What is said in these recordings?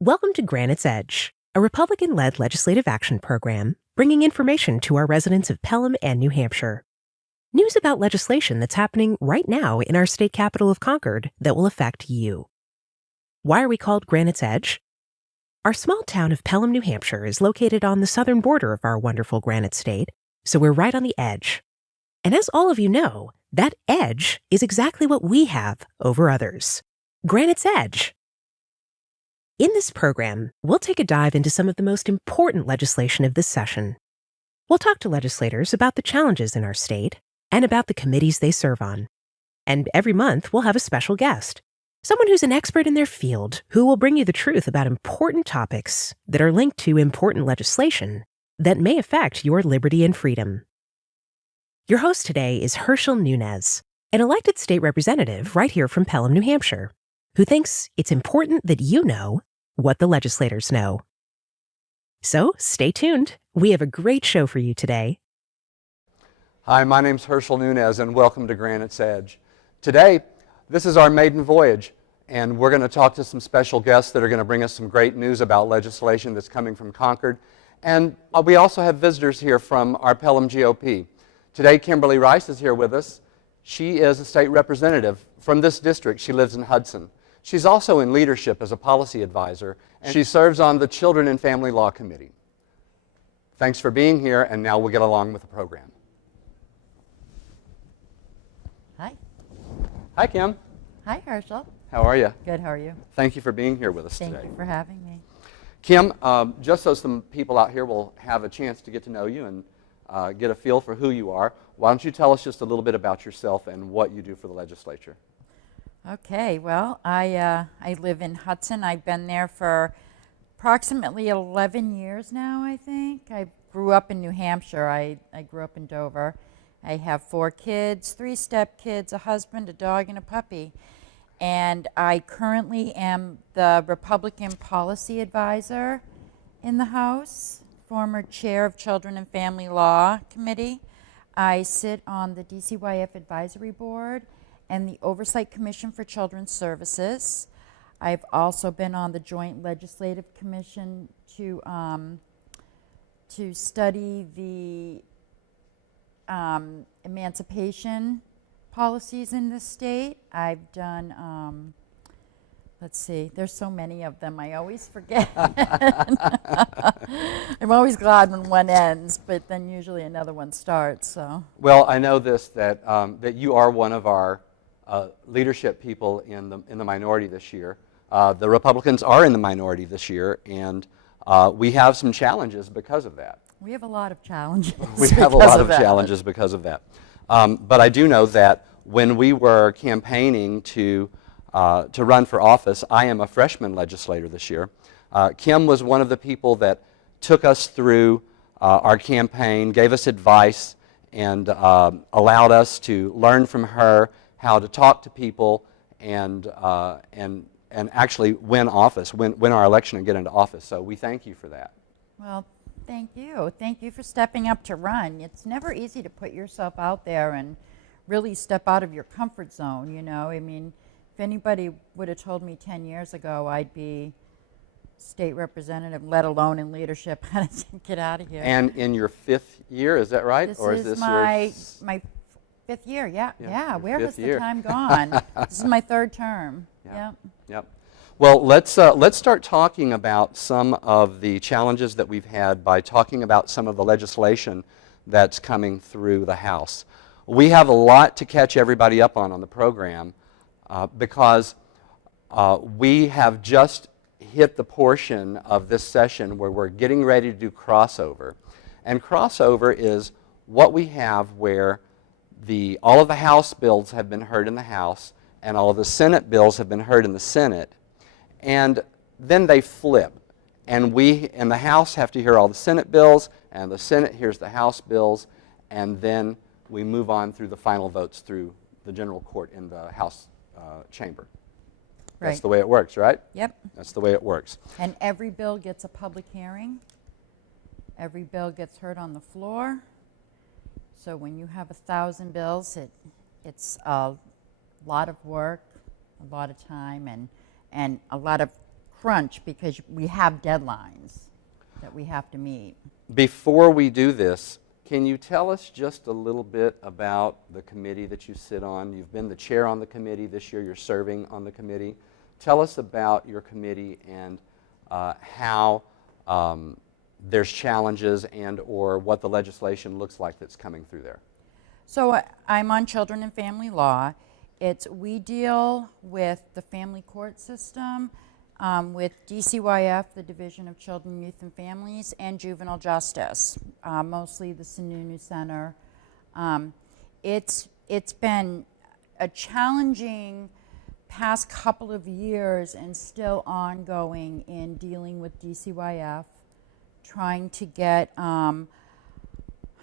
Welcome to Granites Edge, a Republican-led legislative action program bringing information to our residents of Pelham and New Hampshire. News about legislation that's happening right now in our state capital of Concord that will affect you. Why are we called Granites Edge? Our small town of Pelham, New Hampshire is located on the southern border of our wonderful Granite State, so we're right on the edge. And as all of you know, that edge is exactly what we have over others. Granites Edge. In this program, we'll take a dive into some of the most important legislation of this session. We'll talk to legislators about the challenges in our state and about the committees they serve on. And every month, we'll have a special guest, someone who's an expert in their field who will bring you the truth about important topics that are linked to important legislation that may affect your liberty and freedom. Your host today is Herschel Nunez, an elected state representative right here from Pelham, New Hampshire, who thinks it's important that you know what the legislators know. So stay tuned. We have a great show for you today. Hi, my name's Herschel Nunez, and welcome to Granites Edge. Today, this is our maiden voyage, and we're going to talk to some special guests that are going to bring us some great news about legislation that's coming from Concord. And we also have visitors here from our Pelham GOP. Today, Kimberly Rice is here with us. She is a state representative from this district. She lives in Hudson. She's also in leadership as a policy advisor, and she serves on the Children and Family Law Committee. Thanks for being here, and now we'll get along with the program. Hi. Hi, Kim. Hi, Herschel. How are you? Good, how are you? Thank you for being here with us today. Thank you for having me. Kim, just so some people out here will have a chance to get to know you and get a feel for who you are, why don't you tell us just a little bit about yourself and what you do for the legislature? Okay, well, I live in Hudson. I've been there for approximately 11 years now, I think. I grew up in New Hampshire. I grew up in Dover. I have 4 kids, 3 stepkids, a husband, a dog, and a puppy. And I currently am the Republican Policy Advisor in the House, former chair of Children and Family Law Committee. I sit on the DCYF Advisory Board and the Oversight Commission for Children's Services. I've also been on the Joint Legislative Commission to study the emancipation policies in the state. I've done, let's see, there's so many of them, I always forget. I'm always glad when one ends, but then usually another one starts. So. Well, I know this, that you are one of our leadership people in the minority this year. The Republicans are in the minority this year, and we have some challenges because of that. We have a lot of challenges. We have a lot of challenges because of that. But I do know that when we were campaigning to run for office, I am a freshman legislator this year. Kim was one of the people that took us through our campaign, gave us advice, and allowed us to learn from her how to talk to people and actually win office, win our election and get into office. So we thank you for that. Well, thank you. Thank you for stepping up to run. It's never easy to put yourself out there and really step out of your comfort zone, you know. I mean, if anybody would have told me 10 years ago I'd be state representative, let alone in leadership, I'd get out of here. And in your 5th year, is that right? This is my 5th year, yeah. Where has the time gone? This is my 3rd term. Yep. Well, let's start talking about some of the challenges that we've had by talking about some of the legislation that's coming through the House. We have a lot to catch everybody up on the program because we have just hit the portion of this session where we're getting ready to do crossover. And crossover is what we have where all of the House bills have been heard in the House and all of the Senate bills have been heard in the Senate, and then they flip. And we in the House have to hear all the Senate bills, and the Senate hears the House bills, and then we move on through the final votes through the general court in the House chamber. Right. That's the way it works, right? Yep. That's the way it works. And every bill gets a public hearing. Every bill gets heard on the floor. So when you have 1,000 bills, it's a lot of work, a lot of time, and a lot of crunch because we have deadlines that we have to meet. Before we do this, can you tell us just a little bit about the committee that you sit on? You've been the chair on the committee this year. You're serving on the committee. Tell us about your committee and how there's challenges and or what the legislation looks like that's coming through there. So I'm on Children and Family Law. We deal with the family court system, with DCYF, the Division of Children, Youth, and Families, and juvenile justice, mostly the Sununu Center. It's been a challenging past couple of years and still ongoing in dealing with DCYF, trying to get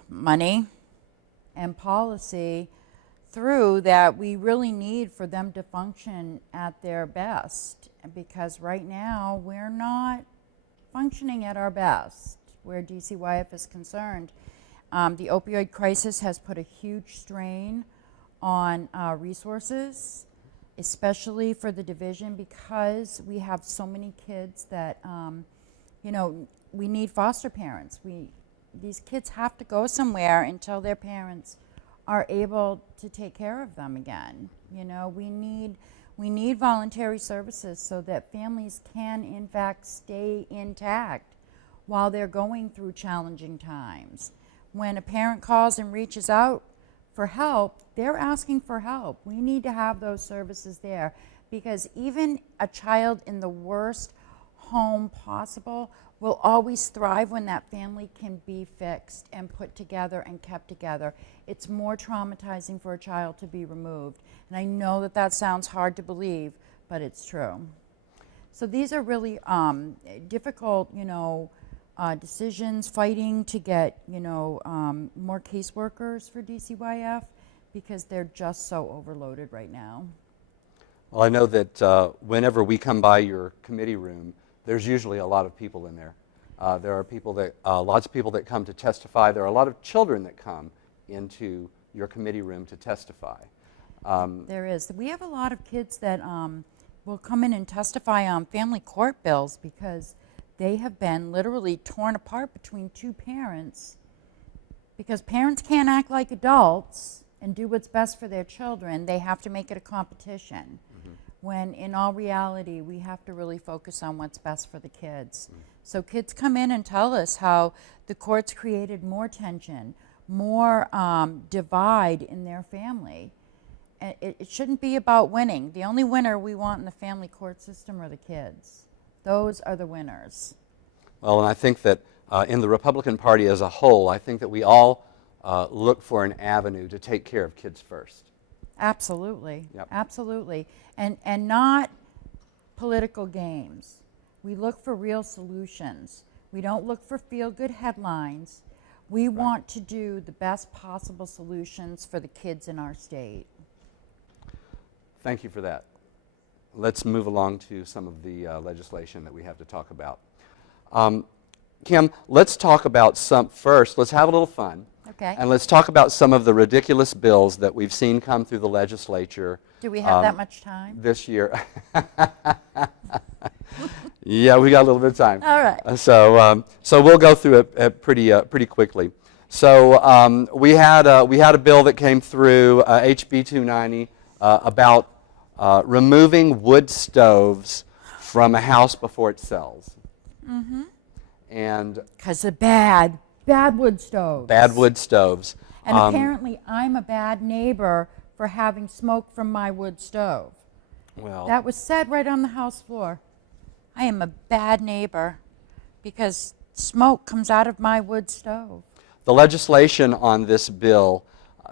money and policy through that we really need for them to function at their best, because right now we're not functioning at our best where DCYF is concerned. The opioid crisis has put a huge strain on resources, especially for the division, because we have so many kids that we need foster parents. These kids have to go somewhere until their parents are able to take care of them again. We need voluntary services so that families can in fact stay intact while they're going through challenging times. When a parent calls and reaches out for help, they're asking for help. We need to have those services there, because even a child in the worst home possible will always thrive when that family can be fixed and put together and kept together. It's more traumatizing for a child to be removed. And I know that that sounds hard to believe, but it's true. So these are really difficult, decisions, fighting to get, more caseworkers for DCYF, because they're just so overloaded right now. Well, I know that whenever we come by your committee room, there's usually a lot of people in there. There are people that, lots of people that come to testify. There are a lot of children that come into your committee room to testify. There is. We have a lot of kids that will come in and testify on family court bills because they have been literally torn apart between two parents, because parents can't act like adults and do what's best for their children. They have to make it a competition. When in all reality, we have to really focus on what's best for the kids. So kids come in and tell us how the courts created more tension, more divide in their family. And it shouldn't be about winning. The only winner we want in the family court system are the kids. Those are the winners. Well, and I think that in the Republican Party as a whole, I think that we all look for an avenue to take care of kids first. Absolutely. Yep. Absolutely. And not political games. We look for real solutions. We don't look for feel-good headlines. We want to do the best possible solutions for the kids in our state. Thank you for that. Let's move along to some of the legislation that we have to talk about. Kim, let's talk about first. Let's have a little fun. Okay. And let's talk about some of the ridiculous bills that we've seen come through the legislature. Do we have that much time? This year. Yeah, we got a little bit of time. All right. So we'll go through it pretty quickly. So we had a bill that came through, HB 290, about removing wood stoves from a house before it sells. Mm-hmm. And because of bad wood stoves. Bad wood stoves. And apparently I'm a bad neighbor for having smoke from my wood stove. Well, that was said right on the House floor. I am a bad neighbor because smoke comes out of my wood stove. The legislation on this bill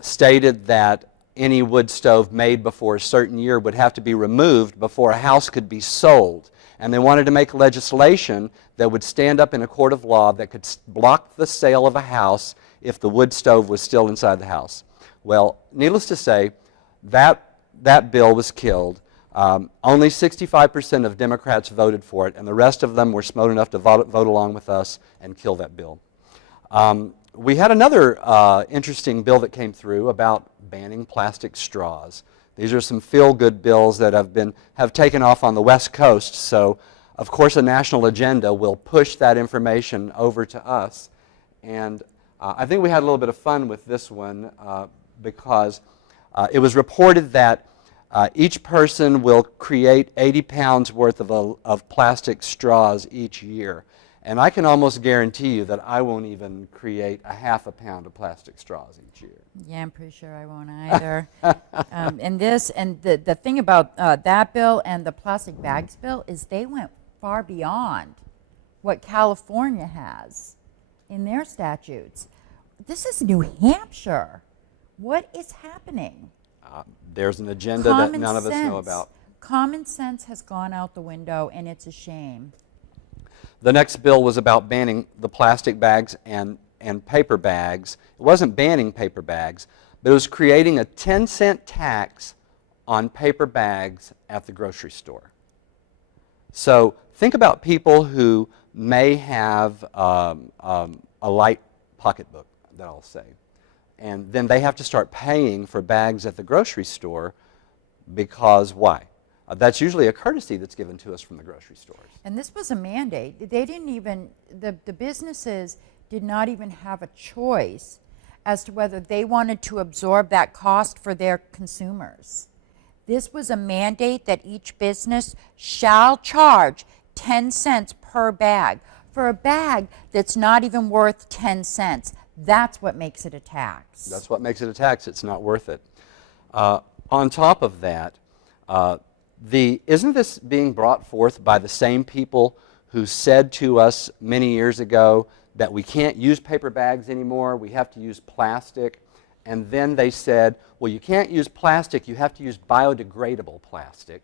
stated that any wood stove made before a certain year would have to be removed before a house could be sold. And they wanted to make legislation that would stand up in a court of law that could block the sale of a house if the wood stove was still inside the house. Well, needless to say, that bill was killed. Only 65% of Democrats voted for it, and the rest of them were smart enough to vote along with us and kill that bill. We had another interesting bill that came through about banning plastic straws. These are some feel-good bills that have taken off on the West Coast. So of course, a national agenda will push that information over to us. And I think we had a little bit of fun with this one because it was reported that each person will create 80 pounds worth of plastic straws each year. And I can almost guarantee you that I won't even create a half a pound of plastic straws each year. Yeah, I'm pretty sure I won't either. And the thing about that bill and the plastic bags bill is they went far beyond what California has in their statutes. This is New Hampshire. What is happening? There's an agenda that none of us know about. Common sense has gone out the window, and it's a shame. The next bill was about banning the plastic bags and paper bags. It wasn't banning paper bags, but it was creating a 10-cent tax on paper bags at the grocery store. So think about people who may have a light pocketbook, that I'll say. And then they have to start paying for bags at the grocery store because why? That's usually a courtesy that's given to us from the grocery stores. And this was a mandate. They didn't even, the businesses did not even have a choice as to whether they wanted to absorb that cost for their consumers. This was a mandate that each business shall charge 10 cents per bag for a bag that's not even worth 10 cents. That's what makes it a tax. That's what makes it a tax. It's not worth it. On top of that, isn't this being brought forth by the same people who said to us many years ago that we can't use paper bags anymore, we have to use plastic, and then they said, well, you can't use plastic, you have to use biodegradable plastic.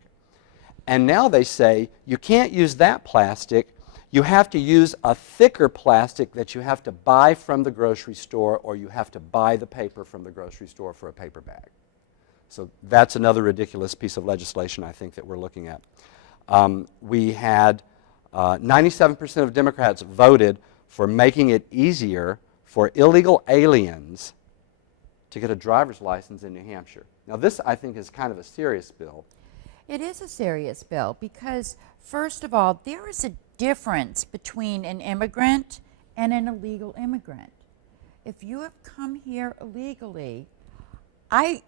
And now they say you can't use that plastic, you have to use a thicker plastic that you have to buy from the grocery store, or you have to buy the paper from the grocery store for a paper bag. So that's another ridiculous piece of legislation I think that we're looking at. We had 97% of Democrats voted for making it easier for illegal aliens to get a driver's license in New Hampshire. Now this, I think, is kind of a serious bill. It is a serious bill because, first of all, there is a difference between an immigrant and an illegal immigrant. If you have come here illegally, I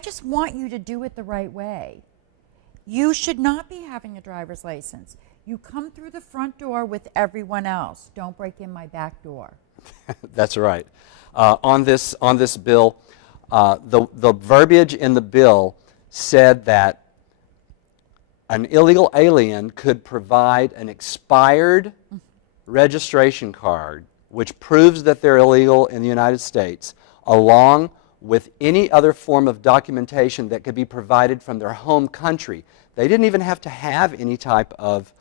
just want you to do it the right way. You should not be having a driver's license. You come through the front door with everyone else. Don't break in my back door. That's right. On this bill, the verbiage in the bill said that an illegal alien could provide an expired registration card which proves that they're illegal in the United States, along with any other form of documentation that could be provided from their home country. They didn't even have to have any type of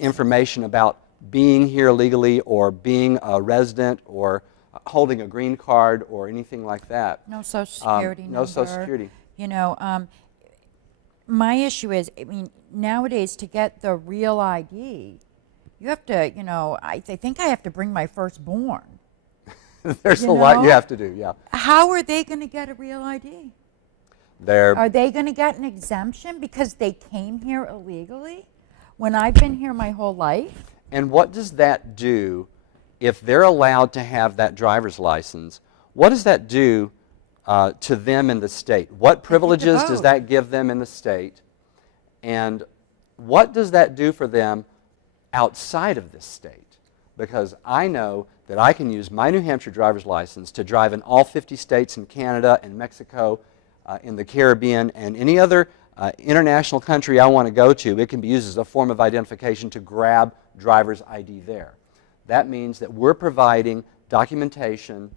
information about being here legally or being a resident or holding a green card or anything like that. No Social Security number. No Social Security. You know, my issue is, I mean, nowadays to get the real ID, you have to, you know, I think I have to bring my firstborn. There's a lot you have to do, yeah. How are they going to get a real ID? Are they going to get an exemption because they came here illegally when I've been here my whole life? And what does that do if they're allowed to have that driver's license? What does that do to them in the state? What privileges does that give them in the state? And what does that do for them outside of this state? Because I know that I can use my New Hampshire driver's license to drive in all 50 states in Canada and Mexico, in the Caribbean, and any other international country I want to go to. It can be used as a form of identification to grab driver's ID there. That means that we're providing documentation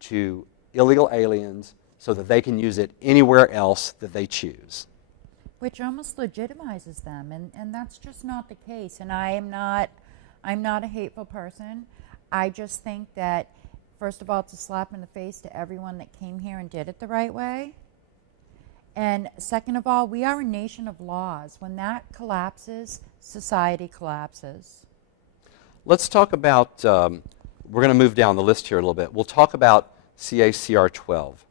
to illegal aliens so that they can use it anywhere else that they choose. Which almost legitimizes them, and that's just not the case. And I'm not a hateful person. I just think that, first of all, it's a slap in the face to everyone that came here and did it the right way. And second of all, we are a nation of laws. When that collapses, society collapses. Let's talk about, we're going to move down the list here a little bit. We'll talk about CACR 12.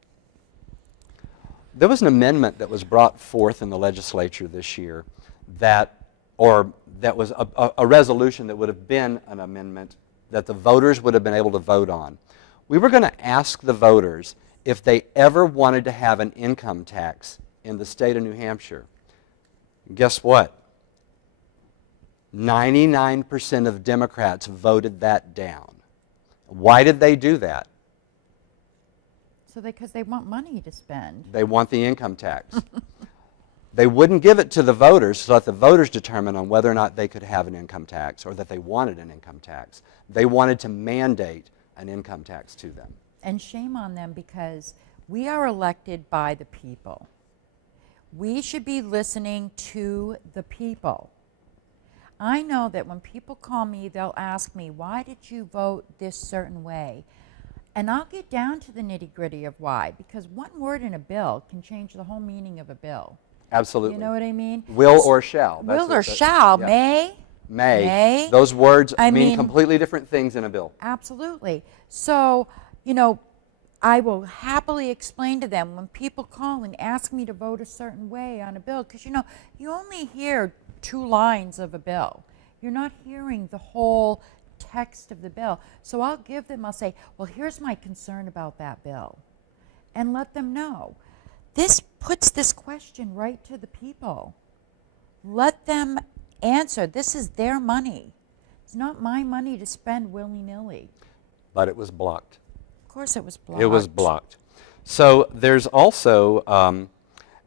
There was an amendment that was brought forth in the legislature this year that or that was a resolution that would have been an amendment that the voters would have been able to vote on. We were going to ask the voters if they ever wanted to have an income tax in the state of New Hampshire. Guess what? 99% of Democrats voted that down. Why did they do that? Because they want money to spend. They want the income tax. They wouldn't give it to the voters to let the voters determine on whether or not they could have an income tax or that they wanted an income tax. They wanted to mandate an income tax to them. And shame on them, because we are elected by the people. We should be listening to the people. I know that when people call me, they'll ask me, why did you vote this certain way? And I'll get down to the nitty-gritty of why, because one word in a bill can change the whole meaning of a bill. Absolutely. You know what I mean? Will or shall. Will or shall. Yeah. May. May. Those words I mean mean completely different things in a bill. Absolutely. So, I will happily explain to them when people call and ask me to vote a certain way on a bill, because you only hear 2 lines of a bill. You're not hearing the whole text of the bill. So I'll say, well, here's my concern about that bill, and let them know. This puts this question right to the people. Let them answer. This is their money. It's not my money to spend willy-nilly. But it was blocked. Of course it was blocked. It was blocked. So there's also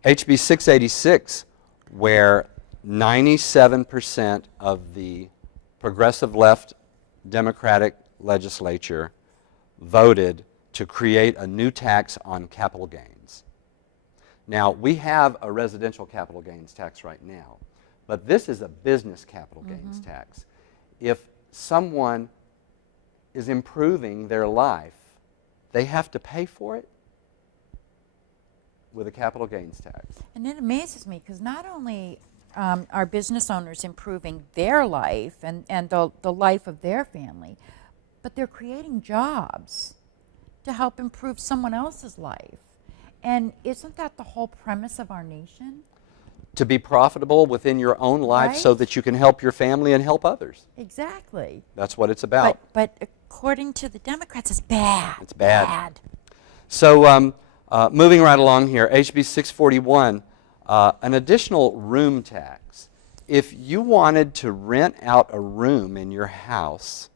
HB 686, where 97% of the progressive left Democratic legislature voted to create a new tax on capital gains. Now, we have a residential capital gains tax right now, but this is a business capital gains tax. If someone is improving their life, they have to pay for it with a capital gains tax. And it amazes me, because not only are business owners improving their life and the life of their family, but they're creating jobs to help improve someone else's life. And isn't that the whole premise of our nation? To be profitable within your own life so that you can help your family and help others. Exactly. That's what it's about. But according to the Democrats, it's bad. It's bad. So moving right along here, HB 641, an additional room tax. If you wanted to rent out a room in your house,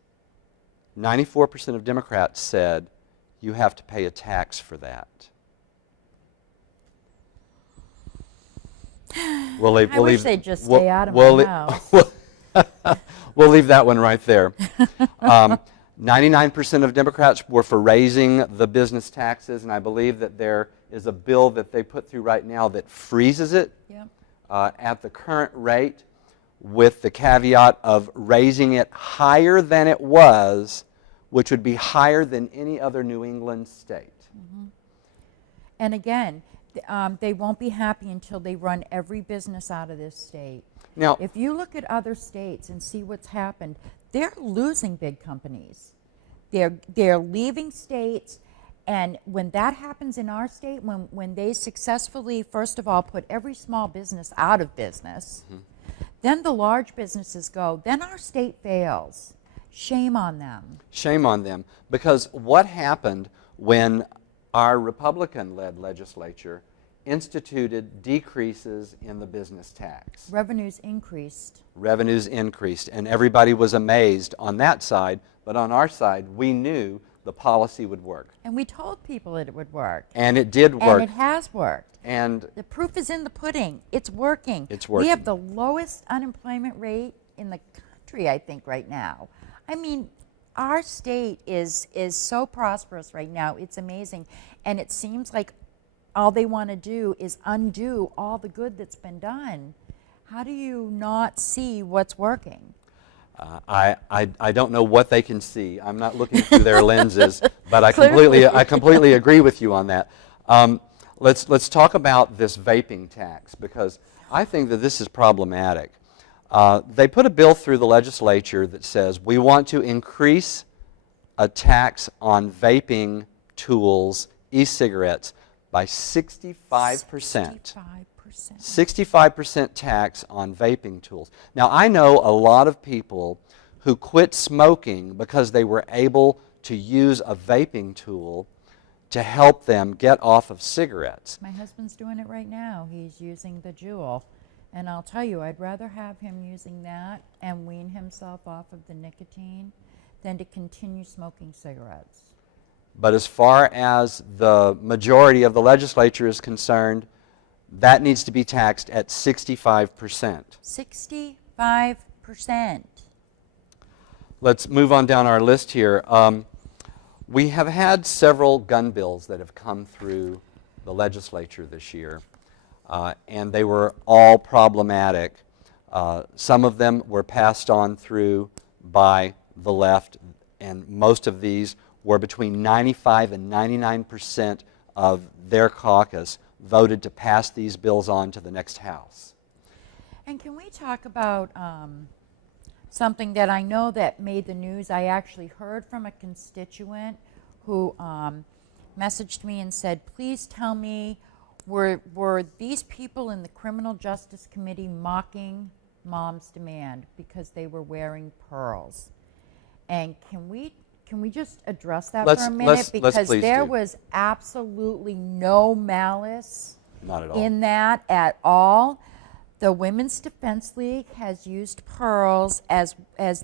94% of Democrats said you have to pay a tax for that. I wish they'd just stay out of my house. We'll leave that one right there. 99% of Democrats were for raising the business taxes, and I believe that there is a bill that they put through right now that freezes it at the current rate, with the caveat of raising it higher than it was, which would be higher than any other New England state. And again, they won't be happy until they run every business out of this state. Now, if you look at other states and see what's happened, they're losing big companies. They're leaving states, and when that happens in our state, when they successfully, first of all, put every small business out of business, then the large businesses go, then our state fails. Shame on them. Shame on them. Because what happened when our Republican-led legislature instituted decreases in the business tax? Revenues increased. Revenues increased, and everybody was amazed on that side, but on our side, we knew the policy would work. And we told people it would work. And it did work. And it has worked. And the proof is in the pudding. It's working. It's working. We have the lowest unemployment rate in the country, I think, right now. I mean, our state is so prosperous right now. It's amazing. And it seems like all they want to do is undo all the good that's been done. How do you not see what's working? I don't know what they can see. I'm not looking through their lenses, but I completely agree with you on that. Let's talk about this vaping tax, because I think that this is problematic. They put a bill through the legislature that says we want to increase a tax on vaping tools, e-cigarettes, by 65%. 65%. 65% tax on vaping tools. Now, I know a lot of people who quit smoking because they were able to use a vaping tool to help them get off of cigarettes. My husband's doing it right now. He's using the Juul. And I'll tell you, I'd rather have him using that and wean himself off of the nicotine than to continue smoking cigarettes. But as far as the majority of the legislature is concerned, that needs to be taxed at 65%. 65%. Let's move on down our list here. We have had several gun bills that have come through the legislature this year, and they were all problematic. Some of them were passed on through by the left, and most of these were between 95 and 99% of their caucus voted to pass these bills on to the next House. And can we talk about something that I know that made the news? I actually heard from a constituent who messaged me and said, please tell me, were these people in the Criminal Justice Committee mocking Mom's demand because they were wearing pearls? And can we just address that for a minute? Because there was absolutely no malice Not at all. in that at all. The Women's Defense League has used pearls as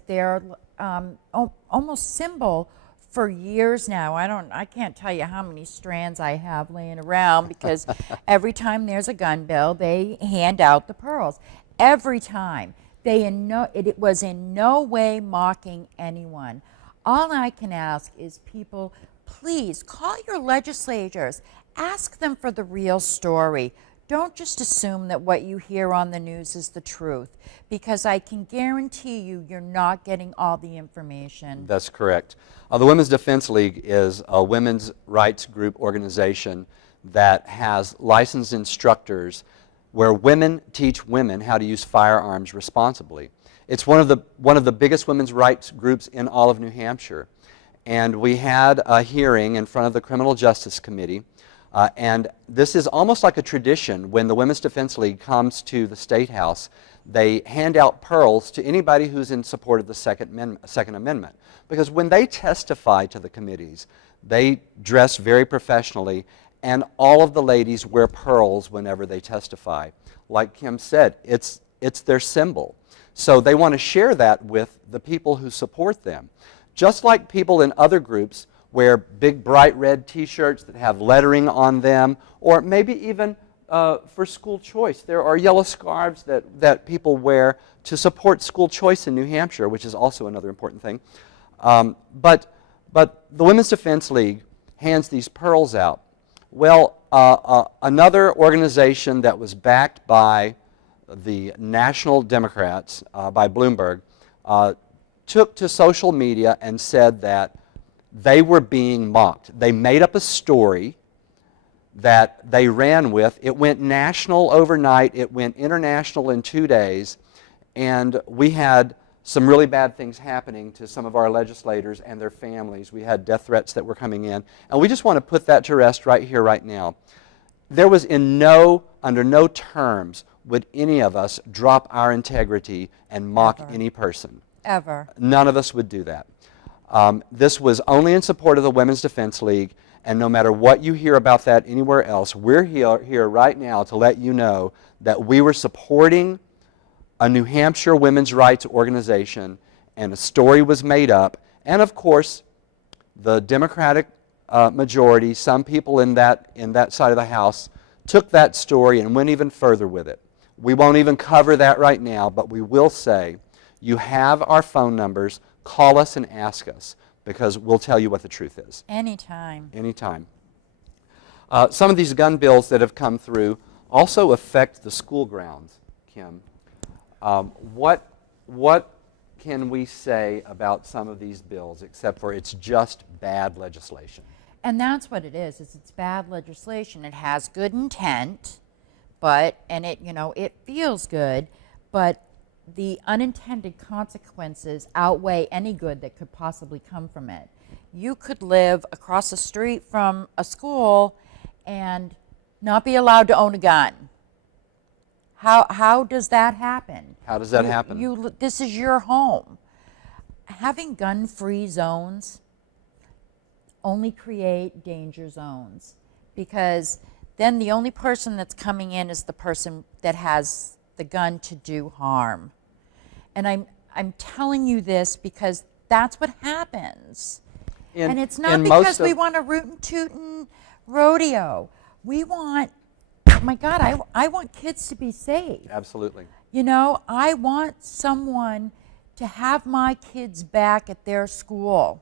their almost symbol for years now. I can't tell you how many strands I have laying around because every time there's a gun bill, they hand out the pearls. Every time. It was in no way mocking anyone. All I can ask is people, please call your legislators. Ask them for the real story. Don't just assume that what you hear on the news is the truth, because I can guarantee you're not getting all the information. That's correct. The Women's Defense League is a women's rights group organization that has licensed instructors where women teach women how to use firearms responsibly. It's one of the biggest women's rights groups in all of New Hampshire. And we had a hearing in front of the Criminal Justice Committee. And this is almost like a tradition. When the Women's Defense League comes to the State House, they hand out pearls to anybody who's in support of the Second Amendment. Because when they testify to the committees, they dress very professionally, and all of the ladies wear pearls whenever they testify. Like Kim said, it's their symbol. So they want to share that with the people who support them. Just like people in other groups wear big bright red t-shirts that have lettering on them, or maybe even for school choice. There are yellow scarves that people wear to support school choice in New Hampshire, which is also another important thing. But the Women's Defense League hands these pearls out. Well, another organization that was backed by the National Democrats, by Bloomberg, took to social media and said that they were being mocked. They made up a story that they ran with. It went national overnight. It went international in 2 days. And we had some really bad things happening to some of our legislators and their families. We had death threats that were coming in. And we just want to put that to rest right here, right now. There was under no terms would any of us drop our integrity and mock any person. Ever. None of us would do that. This was only in support of the Women's Defense League, and no matter what you hear about that anywhere else, we're here right now to let you know that we were supporting a New Hampshire women's rights organization, and a story was made up. And of course, the Democratic majority, some people in that side of the House, took that story and went even further with it. We won't even cover that right now, but we will say, you have our phone numbers. Call us and ask us, because we'll tell you what the truth is. Anytime. Anytime. Some of these gun bills that have come through also affect the school grounds, Kim. What can we say about some of these bills, except for it's just bad legislation? And that's what it is it's bad legislation. It has good intent, and it feels good, but the unintended consequences outweigh any good that could possibly come from it. You could live across the street from a school and not be allowed to own a gun. How does that happen? How does that happen? This is your home. Having gun-free zones only create danger zones, because then the only person that's coming in is the person that has the gun to do harm. And I'm telling you this because that's what happens. And it's not because we want a rootin' tootin' rodeo. We want, oh my God, I want kids to be safe. Absolutely. You know, I want someone to have my kids back at their school.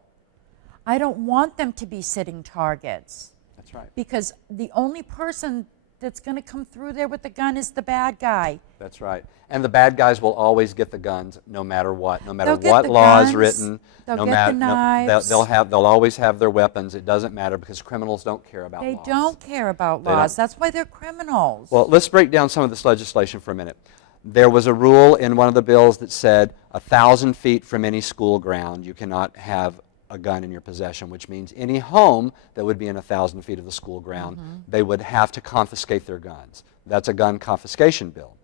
I don't want them to be sitting targets. That's right. Because the only person that's going to come through there with the gun is the bad guy. That's right. And the bad guys will always get the guns no matter what. No matter They'll what get the law is guns, written. they'll no get matter, the knives. they'll always have their weapons. It doesn't matter because criminals don't care about laws. They don't care about They laws. don't. That's why they're criminals. Well, let's break down some of this legislation for a minute. There was a rule in one of the bills that said 1,000 feet from any school ground you cannot have a gun in your possession, which means any home that would be in 1,000 feet of the school ground, they would have to confiscate their guns. That's a gun confiscation bill.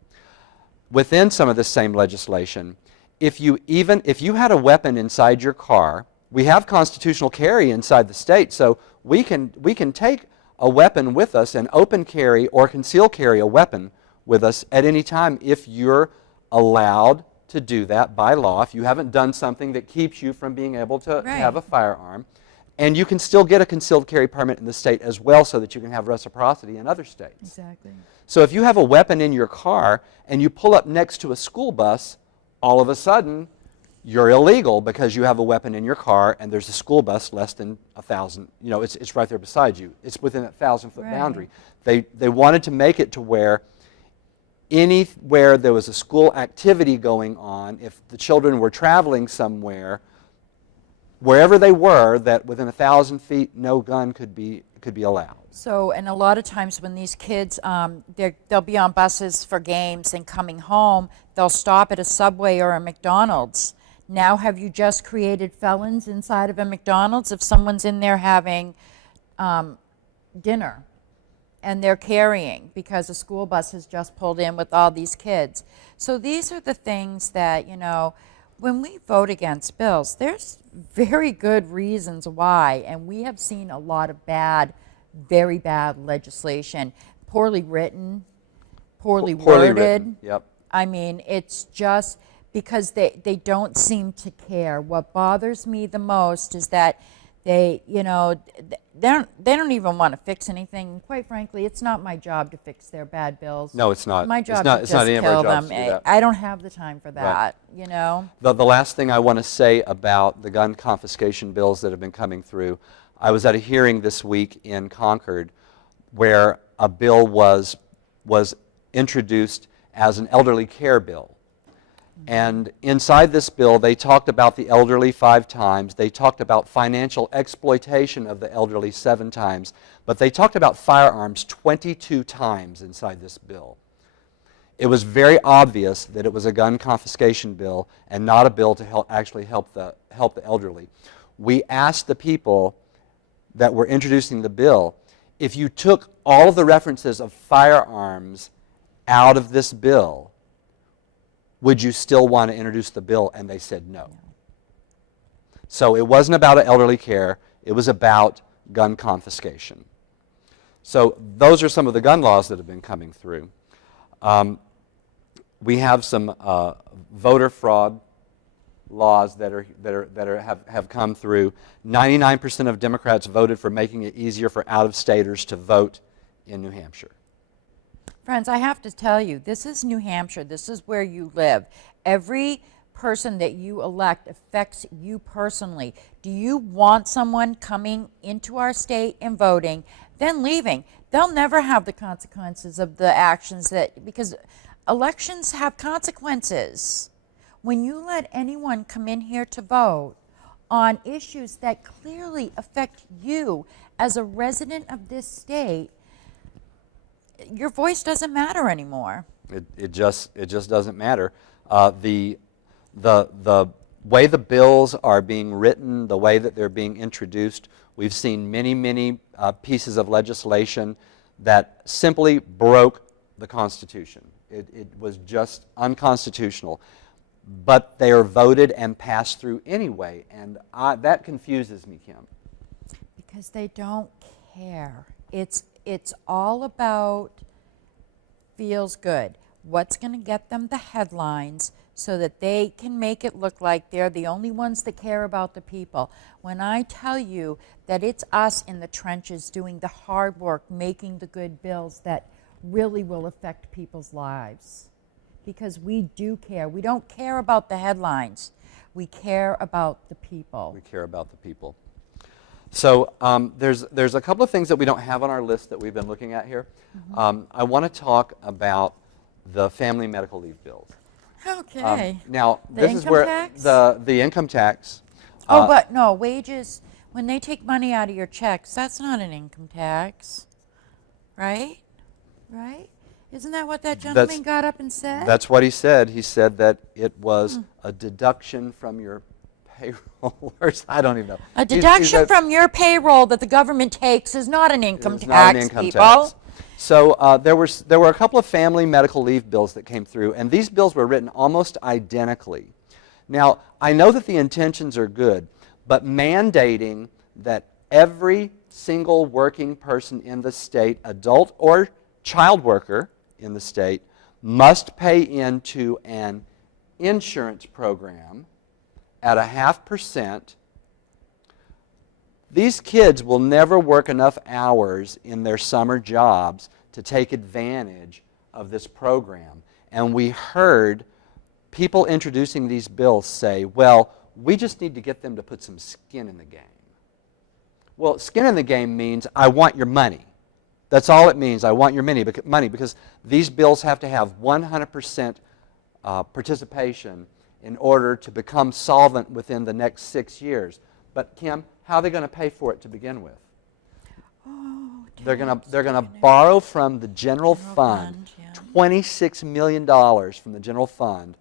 Within some of this same legislation, if you had a weapon inside your car, we have constitutional carry inside the state, so we can take a weapon with us and open carry or conceal carry a weapon with us at any time if you're allowed to do that by law, if you haven't done something that keeps you from being able to have a firearm. And you can still get a concealed carry permit in the state as well so that you can have reciprocity in other states. Exactly. So if you have a weapon in your car and you pull up next to a school bus, all of a sudden you're illegal because you have a weapon in your car and there's a school bus less than 1,000, you know, it's right there beside you. It's within that 1,000-foot boundary. They wanted to make it to where anywhere there was a school activity going on, if the children were traveling somewhere, wherever they were, that within 1,000 feet, no gun could be allowed. So, and a lot of times when these kids, they'll be on buses for games and coming home, they'll stop at a Subway or a McDonald's. Now have you just created felons inside of a McDonald's if someone's in there having dinner and they're carrying because a school bus has just pulled in with all these kids? So these are the things that, you know, when we vote against bills, there's very good reasons why, and we have seen a lot of bad, very bad legislation, poorly written, poorly worded. Written. Yep. I mean, it's just because they don't seem to care. What bothers me the most is that they, you know, they don't even want to fix anything. Quite frankly, it's not my job to fix their bad bills. No, it's not. My job it's is not just any of our kill jobs them. to do that. I don't have the time for that, you know. The last thing I want to say about the gun confiscation bills that have been coming through, I was at a hearing this week in Concord where a bill was introduced as an elderly care bill. And inside this bill, they talked about the elderly 5 times. They talked about financial exploitation of the elderly 7 times. But they talked about firearms 22 times inside this bill. It was very obvious that it was a gun confiscation bill and not a bill to actually help the elderly. We asked the people that were introducing the bill, if you took all of the references of firearms out of this bill, would you still want to introduce the bill? And they said no. So it wasn't about elderly care. It was about gun confiscation. So those are some of the gun laws that have been coming through. We have some voter fraud laws that have come through. 99% of Democrats voted for making it easier for out-of-staters to vote in New Hampshire. Friends, I have to tell you, this is New Hampshire. This is where you live. Every person that you elect affects you personally. Do you want someone coming into our state and voting, then leaving? They'll never have the consequences of the actions because elections have consequences. When you let anyone come in here to vote on issues that clearly affect you as a resident of this state, your voice doesn't matter anymore. It just doesn't matter. The way the bills are being written, the way that they're being introduced, we've seen many pieces of legislation that simply broke the Constitution. It was just unconstitutional. But they are voted and passed through anyway, and that confuses me, Kim. Because they don't care. It's all about feels good. What's going to get them the headlines so that they can make it look like they're the only ones that care about the people. When I tell you that it's us in the trenches doing the hard work, making the good bills that really will affect people's lives. Because we do care. We don't care about the headlines. We care about the people. We care about the people. So there's a couple of things that we don't have on our list that we've been looking at here. I want to talk about the family medical leave bills. Okay. Now, The this is income where tax? the income tax. Oh, but no, wages, when they take money out of your checks, that's not an income tax, right? Right? Isn't that what that gentleman got up and said? That's what he said. He said that it was a deduction from your payroll. I don't even know. A deduction from your payroll that the government takes is not an income It's tax, not an income people. tax. So there were a couple of family medical leave bills that came through, and these bills were written almost identically. Now, I know that the intentions are good, but mandating that every single working person in the state, adult or child worker in the state, must pay into an insurance program at 0.5%. These kids will never work enough hours in their summer jobs to take advantage of this program. And we heard people introducing these bills say, well, we just need to get them to put some skin in the game. Well, skin in the game means I want your money. That's all it means. I want your money because these bills have to have 100% participation in order to become solvent within the next 6 years. But Kim, how are they going to pay for it to begin with? Oh, They're going to borrow from the general fund, yeah. $26 million from the general fund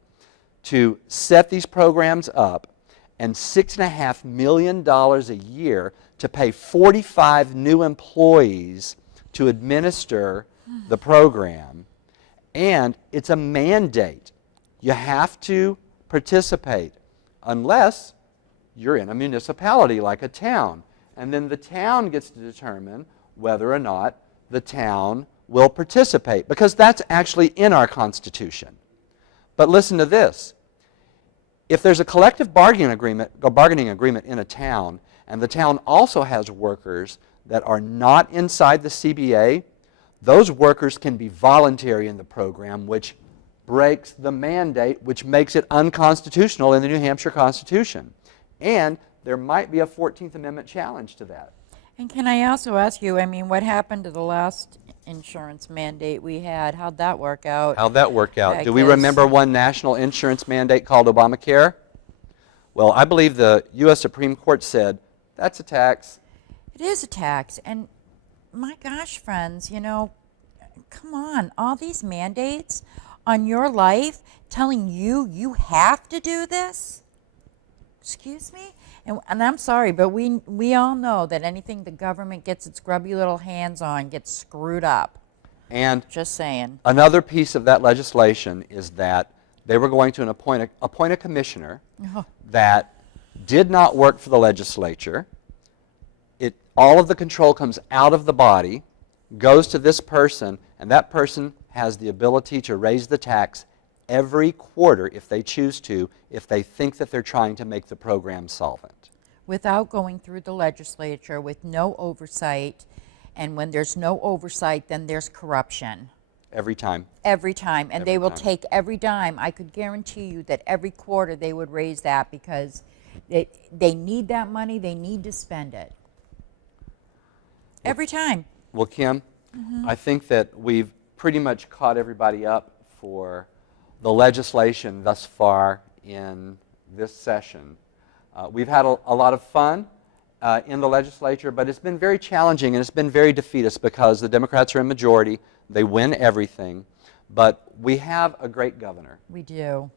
to set these programs up, and $6.5 million a year to pay 45 new employees to administer the program. And it's a mandate. You have to participate unless you're in a municipality like a town. And then the town gets to determine whether or not the town will participate, because that's actually in our Constitution. But listen to this. If there's a collective bargaining agreement in a town, and the town also has workers that are not inside the CBA, those workers can be voluntary in the program, which breaks the mandate, which makes it unconstitutional in the New Hampshire Constitution. And there might be a 14th Amendment challenge to that. And can I also ask you, I mean, what happened to the last insurance mandate we had? How'd that work out? How'd that work out? I Do we guess- remember one national insurance mandate called Obamacare? Well, I believe the U.S. Supreme Court said, that's a tax. It is a tax. And my gosh, friends, you know, come on. All these mandates on your life telling you have to do this? Excuse me? And I'm sorry, but we all know that anything the government gets its grubby little hands on gets screwed up. And Just saying. another piece of that legislation is that they were going to appoint a commissioner Oh. that did not work for the legislature. All of the control comes out of the body, goes to this person, and that person has the ability to raise the tax every quarter if they choose to, if they think that they're trying to make the program solvent. Without going through the legislature, with no oversight. And when there's no oversight, then there's corruption. Every time. Every time. And Every they will time. take every dime. I could guarantee you that every quarter they would raise that because they need that money. They need to spend it. Every time. Well, Kim, I think that we've pretty much caught everybody up for the legislation thus far in this session. We've had a lot of fun in the legislature, but it's been very challenging and it's been very defeatist because the Democrats are in majority. They win everything. But we have a great governor. We do.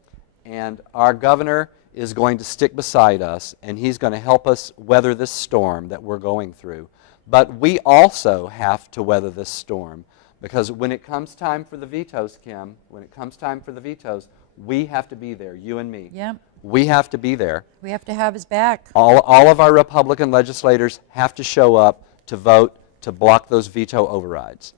And our governor is going to stick beside us, and he's going to help us weather this storm that we're going through. But we also have to weather this storm Because when it comes time for the vetoes, Kim, when it comes time for the vetoes, we have to be there, you and me. Yep. We have to be there. We have to have his back. All of our Republican legislators have to show up to vote to block those veto overrides.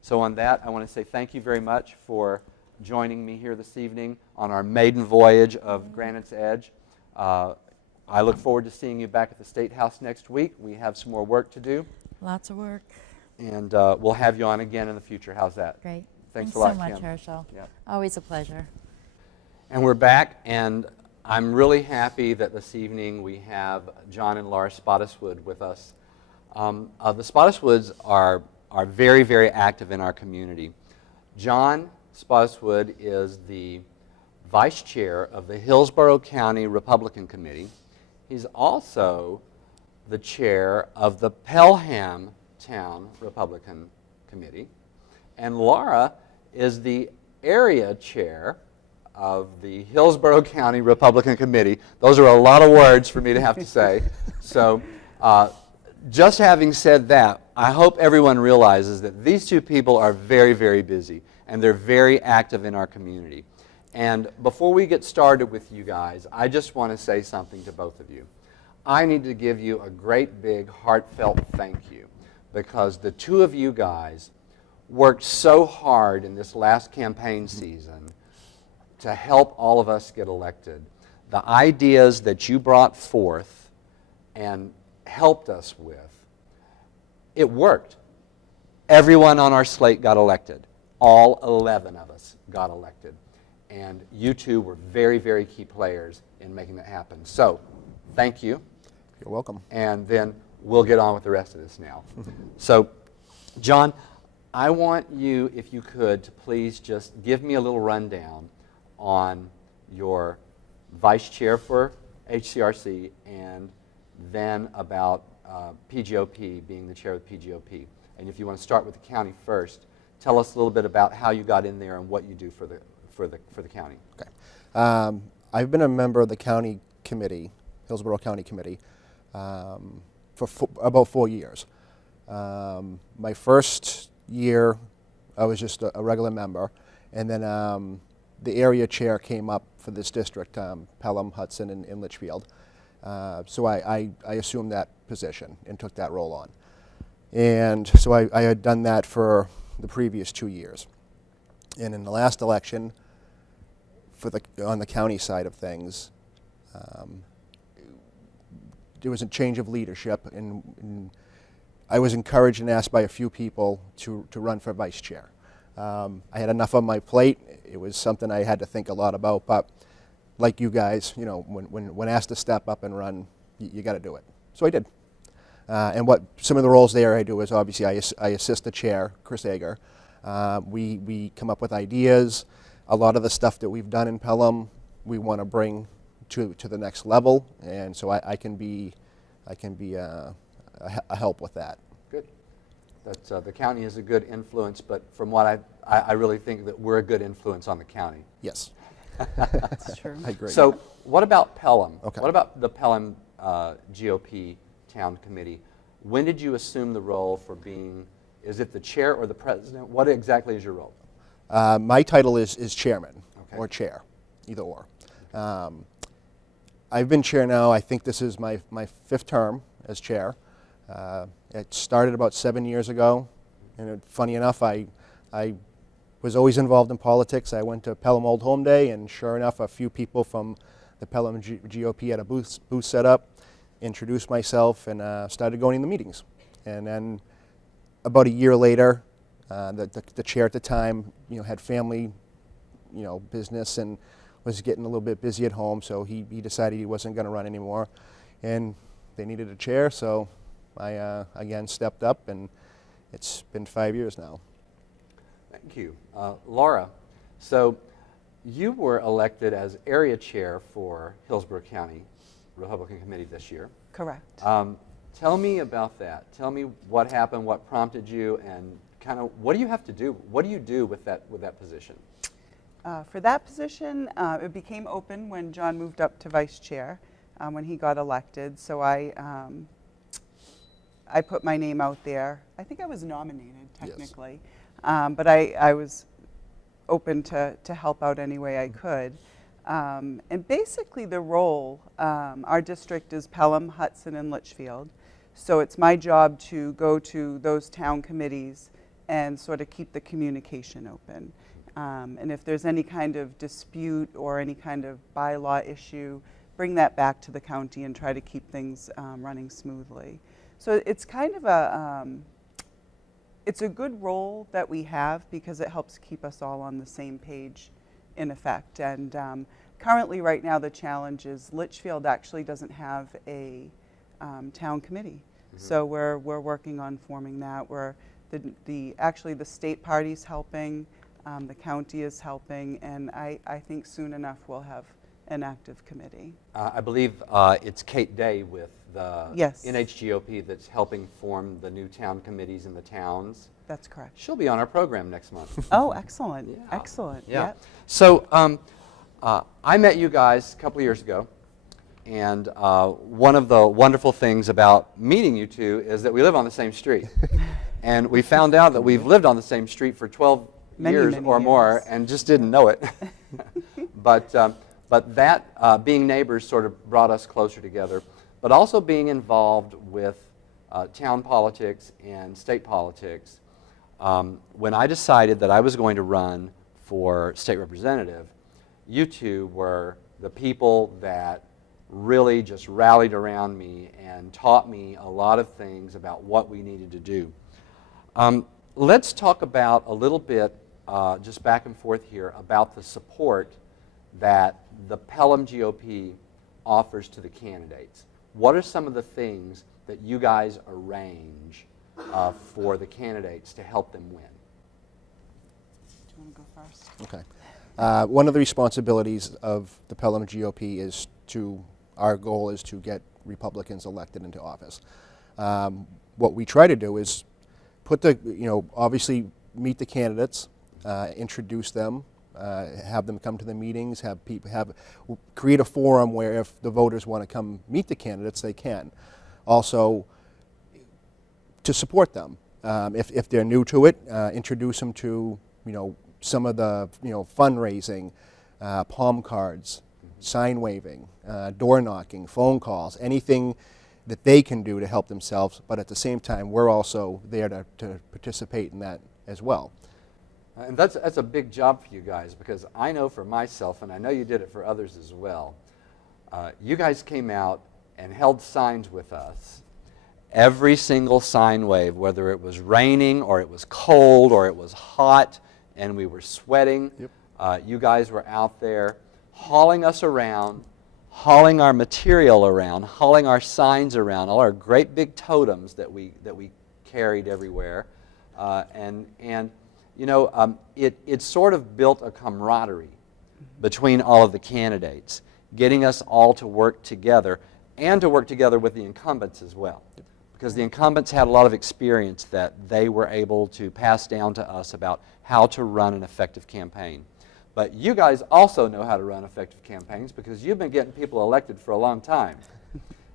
So on that, I want to say thank you very much for joining me here this evening on our maiden voyage of Granites Edge. I look forward to seeing you back at the State House next week. We have some more work to do. Lots of work. And we'll have you on again in the future. How's that? Great. Thanks a lot, so much, Kim. Herschel. Yep. Always a pleasure. And we're back, and I'm really happy that this evening we have John and Laura Spottiswood with us. The Spottiswoods are very, very active in our community. John Spottiswood is the vice chair of the Hillsborough County Republican Committee. He's also the chair of the Pelham Town Republican Committee. And Laura is the area chair of the Hillsborough County Republican Committee. Those are a lot of words for me to have to say. So just having said that, I hope everyone realizes that these two people are very, very busy, and they're very active in our community. And before we get started with you guys, I just want to say something to both of you. I need to give you a great big heartfelt thank you, because the two of you guys worked so hard in this last campaign season to help all of us get elected. The ideas that you brought forth and helped us with, it worked. Everyone on our slate got elected. All 11 of us got elected. And you two were very, very key players in making that happen. So, thank you. You're welcome. And then we'll get on with the rest of this now. So, John, I want you, if you could, to please just give me a little rundown on your vice chair for HCRC, and then about PGOP, being the chair of PGOP. And if you want to start with the county first, tell us a little bit about how you got in there and what you do for the county. Okay. I've been a member of the county committee, Hillsborough County Committee, for about 4 years. My first year, I was just a regular member, and then the area chair came up for this district, Pelham, Hudson, and Litchfield. So I assumed that position and took that role on. And so I had done that for the previous 2 years. And in the last election, on the county side of things, there was a change of leadership, and I was encouraged and asked by a few people to run for vice chair. I had enough on my plate. It was something I had to think a lot about, but like you guys, you know, when asked to step up and run, you got to do it. So I did. And what some of the roles there I do is obviously I assist the chair, Chris Ager. We come up with ideas. A lot of the stuff that we've done in Pelham, we want to bring to the next level, and so I can be a help with that. Good. That's, the county is a good influence, but from what I really think that we're a good influence on the county. Yes. That's true. I agree. So what about Pelham? Okay. What about the Pelham GOP Town Committee? When did you assume the role for being, is it the chair or the president? What exactly is your role? My title is chairman, Okay. or chair, either or. I've been chair now, I think this is my 5th term as chair. It started about 7 years ago, and funny enough, I was always involved in politics. I went to Pelham Old Home Day, and sure enough, a few people from the Pelham GOP had a booth set up, introduced myself, and started going to the meetings. And then about a year later, the chair at the time, had family, business, and was getting a little bit busy at home, so he decided he wasn't going to run anymore, and they needed a chair, so I again stepped up, and it's been 5 years now. Thank you. Laura, so you were elected as area chair for Hillsborough County Republican Committee this year. Correct. Tell me about that. Tell me what happened, what prompted you, and kind of what do you have to do? What do you do with that position? For that position, it became open when John moved up to vice chair, when he got elected. So I put my name out there. I think I was nominated technically. But I was open to help out any way I could. And basically the role, our district is Pelham, Hudson, and Litchfield. So it's my job to go to those town committees and sort of keep the communication open. And if there's any kind of dispute or any kind of bylaw issue, bring that back to the county and try to keep things running smoothly. So it's kind of it's a good role that we have because it helps keep us all on the same page in effect. And currently right now the challenge is Litchfield actually doesn't have a town committee. So we're working on forming that. Actually the state party's helping, the county is helping, and I think soon enough we'll have an active committee. I believe it's Kate Day with the Yes. NHGOP that's helping form the new town committees in the towns. That's correct. She'll be on our program next month. Oh, excellent. Yeah. Excellent. Yeah. Yep. So I met you guys a couple of years ago, and one of the wonderful things about meeting you two is that we live on the same street. And we found out that we've lived on the same street for 12 years Many or more years. and just didn't know it. But that being neighbors sort of brought us closer together, but also being involved with town politics and state politics. When I decided that I was going to run for state representative, you two were the people that really just rallied around me and taught me a lot of things about what we needed to do. Let's talk about a little bit, just back and forth here, about the support that the Pelham GOP offers to the candidates. What are some of the things that you guys arrange for the candidates to help them win? Do you want to go first? Okay. One of the responsibilities of the Pelham GOP is our goal is to get Republicans elected into office. What we try to do is obviously meet the candidates, introduce them, have them come to the meetings, create a forum where if the voters want to come meet the candidates, they can. Also, to support them. If they're new to it, introduce them to some of the fundraising, palm cards, sign waving, door knocking, phone calls, anything that they can do to help themselves, but at the same time we're also there to participate in that as well. And that's a big job for you guys, because I know for myself, and I know you did it for others as well, you guys came out and held signs with us. Every single sign wave, whether it was raining or it was cold or it was hot and we were sweating, you guys were out there hauling us around, hauling our material around, hauling our signs around, all our great big totems that we carried everywhere. It sort of built a camaraderie between all of the candidates, getting us all to work together and to work together with the incumbents as well. Because the incumbents had a lot of experience that they were able to pass down to us about how to run an effective campaign. But you guys also know how to run effective campaigns because you've been getting people elected for a long time.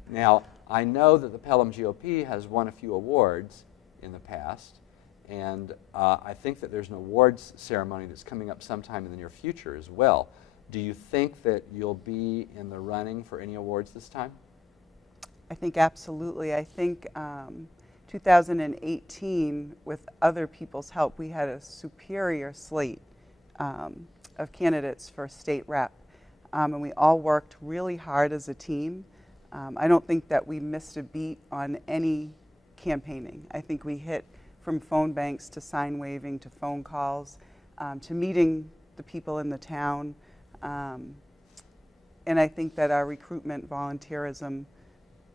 Now, I know that the Pelham GOP has won a few awards in the past, and I think that there's an awards ceremony that's coming up sometime in the near future as well. Do you think that you'll be in the running for any awards this time? I think absolutely. I think 2018, with other people's help, we had a superior slate of candidates for state rep. And we all worked really hard as a team. I don't think that we missed a beat on any campaigning. I think we hit from phone banks to sign waving to phone calls to meeting the people in the town. And I think that our recruitment volunteerism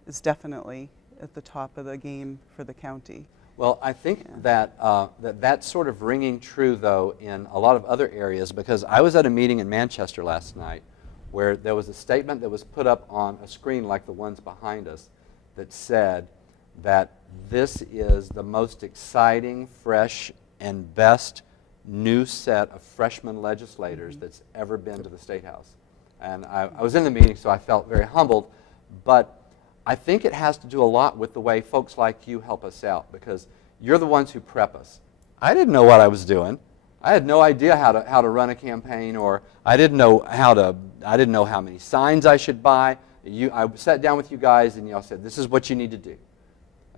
is definitely at the top of the game for the county. Well, I think that's sort of ringing true, though, in a lot of other areas, because I was at a meeting in Manchester last night where there was a statement that was put up on a screen like the ones behind us that said that this is the most exciting, fresh, and best new set of freshman legislators that's ever been to the State House. And I was in the meeting, so I felt very humbled, but I think it has to do a lot with the way folks like you help us out, because you're the ones who prep us. I didn't know what I was doing. I had no idea how to run a campaign, or I didn't know how many signs I should buy. I sat down with you guys and y'all said, this is what you need to do.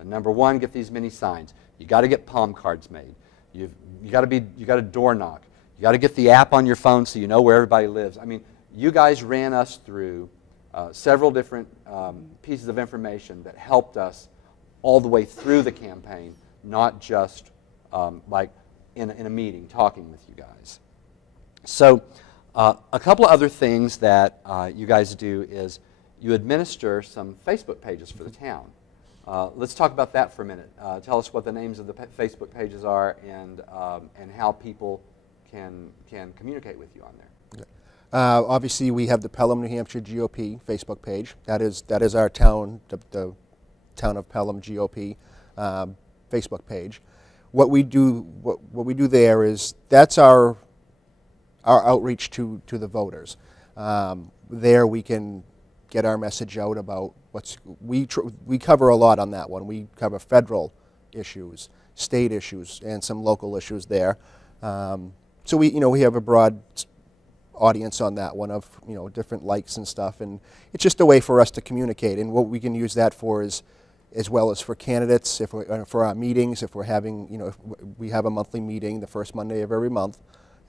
Number one, get these many signs. You got to get palm cards made. You got to door knock. You got to get the app on your phone so you know where everybody lives. I mean, you guys ran us through several different pieces of information that helped us all the way through the campaign, not just like in a meeting talking with you guys. So a couple of other things that you guys do is you administer some Facebook pages for the town. Let's talk about that for a minute. Tell us what the names of the Facebook pages are and how people can communicate with you on there. Obviously, we have the Pelham, New Hampshire GOP Facebook page. That is our town, the Town of Pelham GOP Facebook page. What we do there is that's our outreach to the voters. There we can get our message out about we cover a lot on that one. We cover federal issues, state issues, and some local issues there. So we have a broad audience on that one of different likes and stuff, and it's just a way for us to communicate. And what we can use that for is, as well as for candidates, for our meetings, if we're having, if we have a monthly meeting the first Monday of every month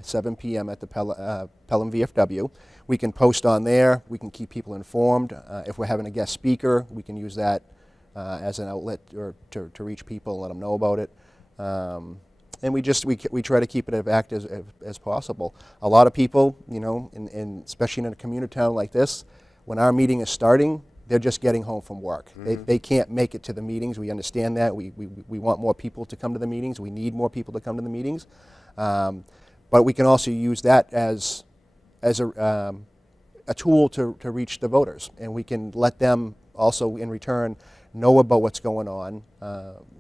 at 7 p.m. at the Pelham VFW. We can post on there. We can keep people informed. If we're having a guest speaker, we can use that as an outlet or to reach people and let them know about it. And we try to keep it as active as possible. A lot of people, especially in a commuter town like this, when our meeting is starting, they're just getting home from work. Mm-hmm. They can't make it to the meetings. We understand that. We want more people to come to the meetings. We need more people to come to the meetings. But we can also use that as a tool to reach the voters. And we can let them also, in return, know about what's going on,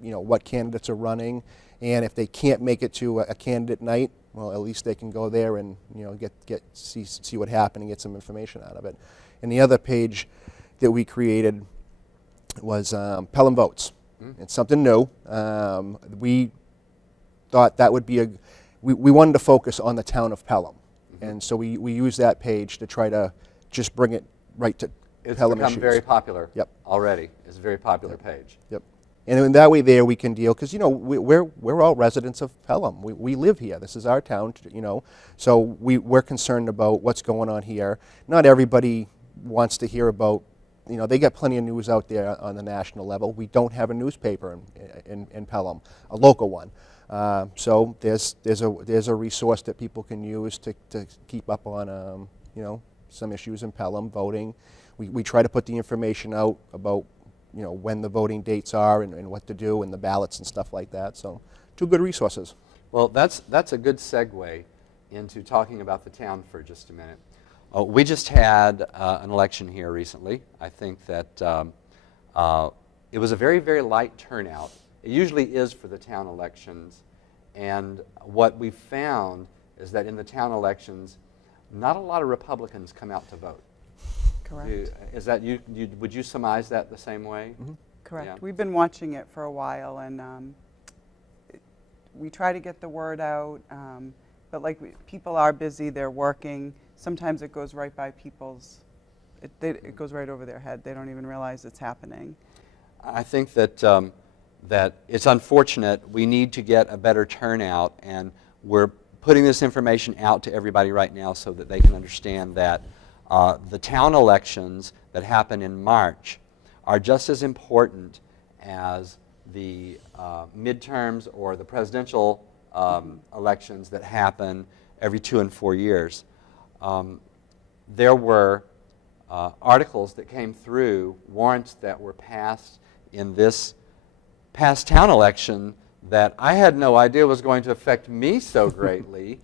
what candidates are running. And if they can't make it to a candidate night, well, at least they can go there and see what happened and get some information out of it. And the other page that we created was Pelham Votes. Mm-hmm. It's something new. We thought that would be we wanted to focus on the town of Pelham. Mm-hmm. And so we used that page to try to just bring it right to Pelham issues. It's become very popular. Yep. Already. It's a very popular page. Yep. And in that way there we can deal, because we're all residents of Pelham. We live here. This is our town, so we're concerned about what's going on here. Not everybody wants to hear about, they got plenty of news out there on the national level. We don't have a newspaper in Pelham, a local one. So there's a resource that people can use to keep up on some issues in Pelham, voting. We try to put the information out about when the voting dates are and what to do and the ballots and stuff like that. So, two good resources. Well, that's a good segue into talking about the town for just a minute. We just had an election here recently. I think that it was a very, very light turnout. It usually is for the town elections. And what we found is that in the town elections, not a lot of Republicans come out to vote. Correct. Is that would you surmise that the same way? Mm-hmm. Correct. Yeah. We've been watching it for a while, and we try to get the word out, but people are busy, they're working. Sometimes it goes right by it goes right over their head. They don't even realize it's happening. I think that that it's unfortunate. We need to get a better turnout, and we're putting this information out to everybody right now so that they can understand that the town elections that happen in March are just as important as the midterms or the presidential elections that happen every 2 and 4 years. There were articles that came through, warrants that were passed in this past town election that I had no idea was going to affect me so greatly,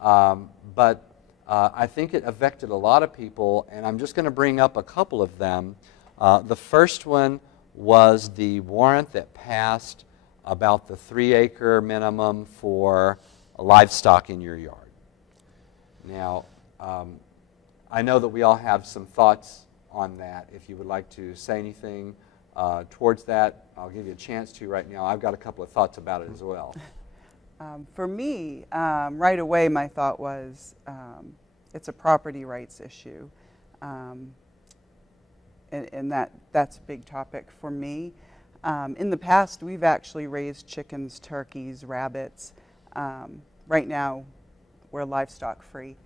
but I think it affected a lot of people, and I'm just going to bring up a couple of them. The first one was the warrant that passed about the 3-acre minimum for livestock in your yard. Now, I know that we all have some thoughts on that. If you would like to say anything towards that, I'll give you a chance to right now. I've got a couple of thoughts about it as well. For me, right away, my thought was it's a property rights issue, and that's a big topic for me. In the past, we've actually raised chickens, turkeys, rabbits. Right now, we're livestock free.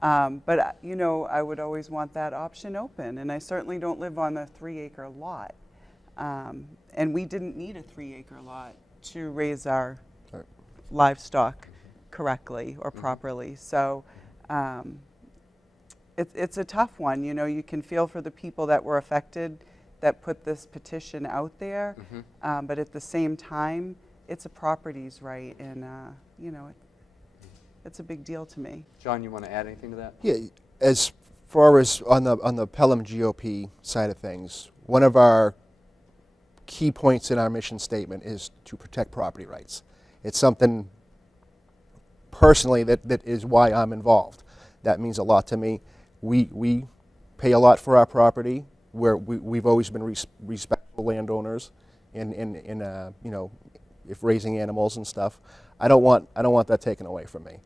But you know, I would always want that option open, and I certainly don't live on a 3-acre lot. And we didn't need a 3-acre lot to raise our livestock correctly or properly. So it's a tough one. You know, you can feel for the people that were affected that put this petition out there, but at the same time, it's a properties right, and you know, it's a big deal to me. John, you want to add anything to that? Yeah, as far as on the Pelham GOP side of things, one of our key points in our mission statement is to protect property rights. It's something personally that is why I'm involved. That means a lot to me. We pay a lot for our property. We've always been respectful landowners in you know, if raising animals and stuff. I don't want that taken away from me.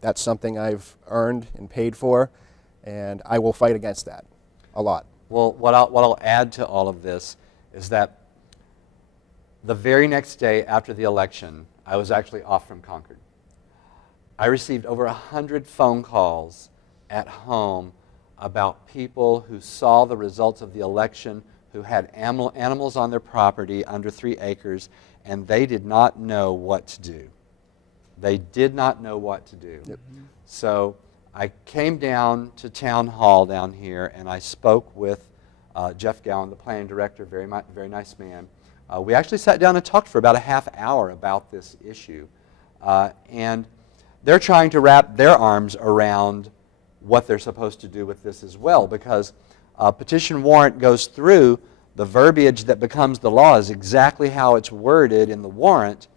That's something I've earned and paid for, and I will fight against that a lot. Well, what I'll add to all of this is that the very next day after the election, I was actually off from Concord. I received over 100 phone calls at home about people who saw the results of the election, who had animals on their property under 3 acres, and they did not know what to do. They did not know what to do. Yep. So I came down to town hall down here, and I spoke with Jeff Gowan, the planning director, very nice man. We actually sat down and talked for about a half hour about this issue. And they're trying to wrap their arms around what they're supposed to do with this as well, because petition warrant goes through, the verbiage that becomes the law is exactly how it's worded in the warrant,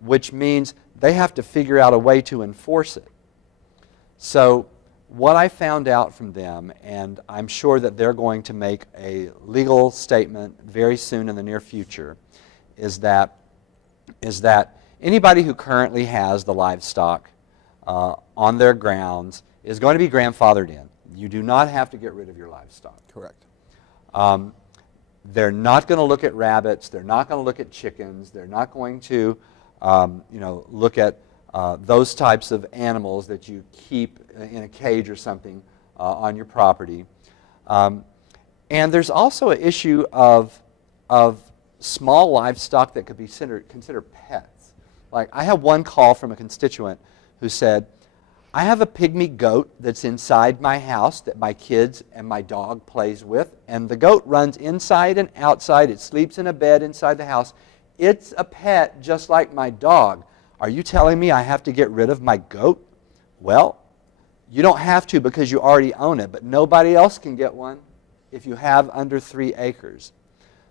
which means they have to figure out a way to enforce it. So what I found out from them, and I'm sure that they're going to make a legal statement very soon in the near future, is that anybody who currently has the livestock on their grounds is going to be grandfathered in. You do not have to get rid of your livestock. Correct. They're not going to look at rabbits. They're not going to look at chickens. They're not going to you know, look at those types of animals that you keep in a cage or something on your property. And there's also an issue of small livestock that could be considered pets. Like, I have one call from a constituent who said, I have a pygmy goat that's inside my house that my kids and my dog plays with, and the goat runs inside and outside. It sleeps in a bed inside the house. It's a pet just like my dog. Are you telling me I have to get rid of my goat? Well, you don't have to because you already own it, but nobody else can get one if you have under 3 acres.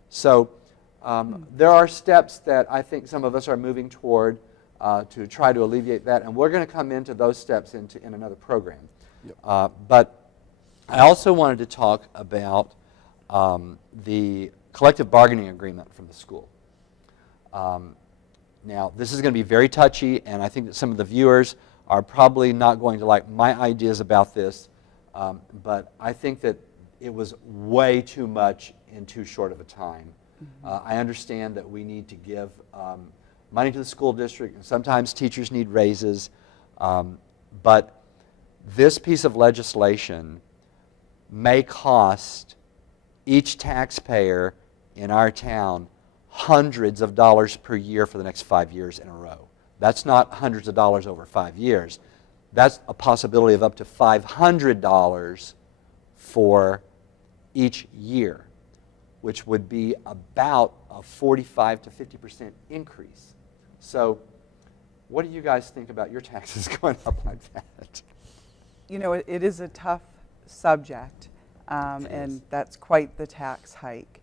So there are steps that I think some of us are moving toward to try to alleviate that, and we're going to come into those steps in another program. Yep. But I also wanted to talk about the collective bargaining agreement from the school. Now, this is going to be very touchy, and I think that some of the viewers are probably not going to like my ideas about this, but I think that it was way too much in too short of a time. I understand that we need to give money to the school district, and sometimes teachers need raises, but this piece of legislation may cost each taxpayer in our town hundreds of dollars per year for the next 5 years in a row. That's not hundreds of dollars over 5 years. That's a possibility of up to $500 for each year, which would be about a 45 to 50% increase. So what do you guys think about your taxes going up like that? You know, it is a tough subject, and that's quite the tax hike.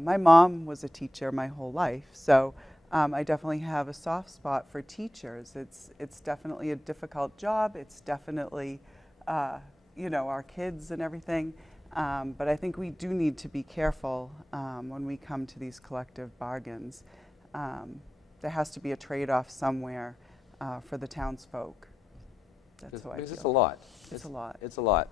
My mom was a teacher my whole life, so I definitely have a soft spot for teachers. It's definitely a difficult job. It's definitely, you know, our kids and everything. But I think we do need to be careful when we come to these collective bargains. there has to be a trade-off somewhere for the townsfolk. That's how I Because it's a feel. lot. It's a lot. It's a lot.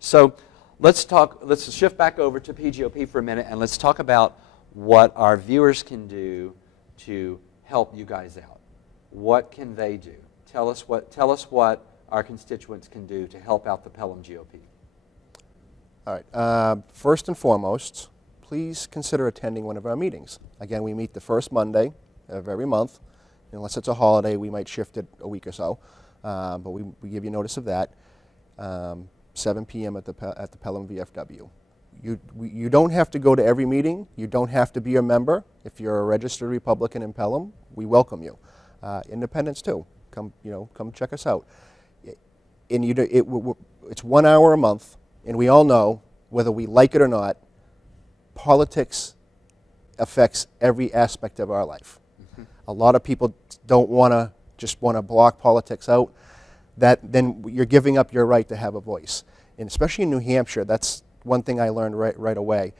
So let's shift back over to PGOP for a minute, and let's talk about what our viewers can do to help you guys out. What can they do? Tell us what our constituents can do to help out the Pelham GOP. All right. First and foremost, please consider attending one of our meetings. Again, we meet the first Monday of every month. Unless it's a holiday, we might shift it a week or so. But we give you notice of that. 7 p.m. at the Pelham VFW. You don't have to go to every meeting. You don't have to be a member. If you're a registered Republican in Pelham, we welcome you. Independents too. Come check us out. And it's 1 hour a month, and we all know, whether we like it or not, politics affects every aspect of our life. Mm-hmm. A lot of people don't want to block politics out. Then you're giving up your right to have a voice. And especially in New Hampshire, that's one thing I learned right away.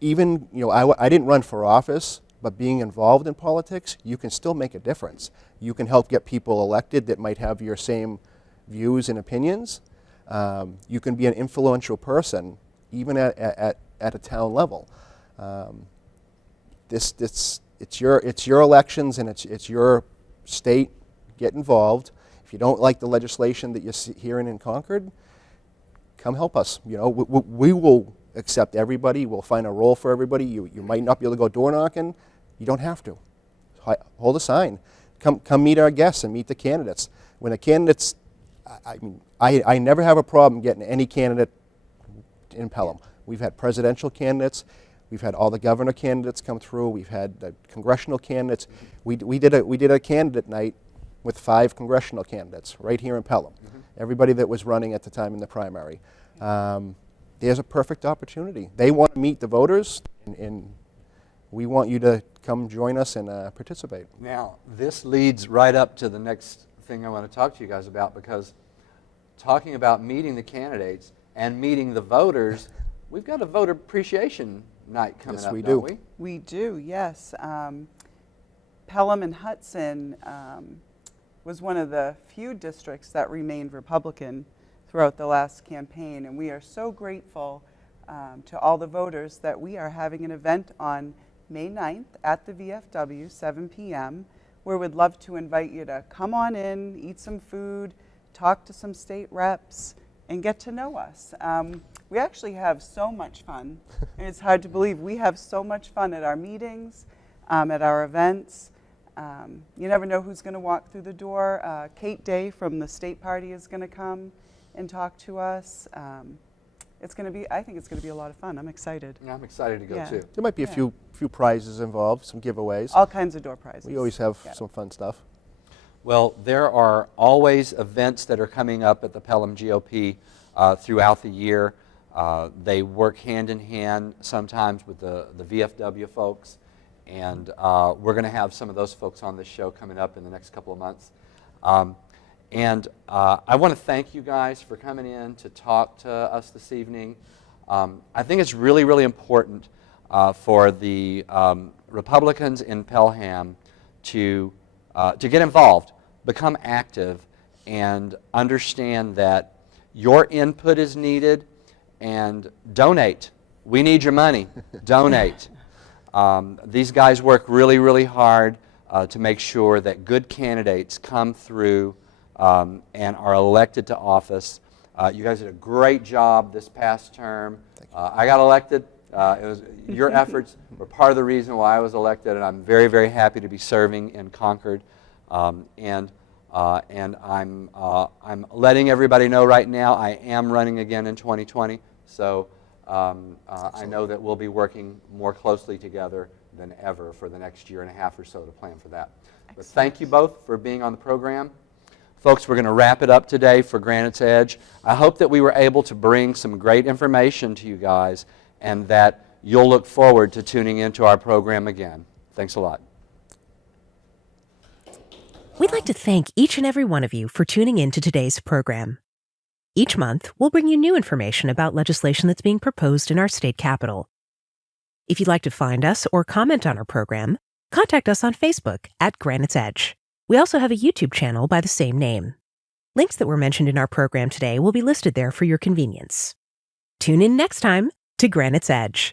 Even, I didn't run for office, but being involved in politics, you can still make a difference. You can help get people elected that might have your same views and opinions. You can be an influential person, even at a town level. It's your elections, and it's your state. Get involved. If you don't like the legislation that you're hearing in Concord, come help us. We will accept everybody. We'll find a role for everybody. You might not be able to go door knocking. You don't have to. Hold a sign. Come meet our guests and meet the candidates. When the candidates, I never have a problem getting any candidate in Pelham. We've had presidential candidates. We've had all the governor candidates come through. We've had congressional candidates. We did a candidate night with 5 congressional candidates right here in Pelham. Mm-hmm. Everybody that was running at the time in the primary. There's a perfect opportunity. They want to meet the voters, and we want you to come join us and participate. Now, this leads right up to the next thing I want to talk to you guys about, because talking about meeting the candidates and meeting the voters, we've got a voter appreciation night coming up, don't we? We do, yes. Pelham and Hudson was one of the few districts that remained Republican throughout the last campaign, and we are so grateful to all the voters that we are having an event on May 9th at the VFW, 7 p.m., where we'd love to invite you to come on in, eat some food, talk to some state reps, and get to know us. We actually have so much fun, and it's hard to believe. We have so much fun at our meetings, at our events. You never know who's going to walk through the door. Kate Day from the state party is going to come and talk to us. I think it's going to be a lot of fun. I'm excited. Yeah, I'm excited to go too. There might be a few prizes involved, some giveaways. All kinds of door prizes. We always have some fun stuff. Well, there are always events that are coming up at the Pelham GOP throughout the year. They work hand in hand sometimes with the VFW folks, and we're going to have some of those folks on this show coming up in the next couple of months. And I want to thank you guys for coming in to talk to us this evening. I think it's really, really important for the Republicans in Pelham to get involved, become active, and understand that your input is needed, and donate. We need your money. Donate. These guys work really, really hard to make sure that good candidates come through and are elected to office. You guys did a great job this past term. I got elected. Your efforts were part of the reason why I was elected, and I'm very, very happy to be serving in Concord. And I'm letting everybody know right now I am running again in 2020. So I know that we'll be working more closely together than ever for the next year and a half or so to plan for that. But thank you both for being on the program. Folks, we're going to wrap it up today for Granites Edge. I hope that we were able to bring some great information to you guys, and that you'll look forward to tuning into our program again. Thanks a lot. We'd like to thank each and every one of you for tuning in to today's program. Each month, we'll bring you new information about legislation that's being proposed in our state capital. If you'd like to find us or comment on our program, contact us on Facebook at Granites Edge. We also have a YouTube channel by the same name. Links that were mentioned in our program today will be listed there for your convenience. Tune in next time to Granites Edge.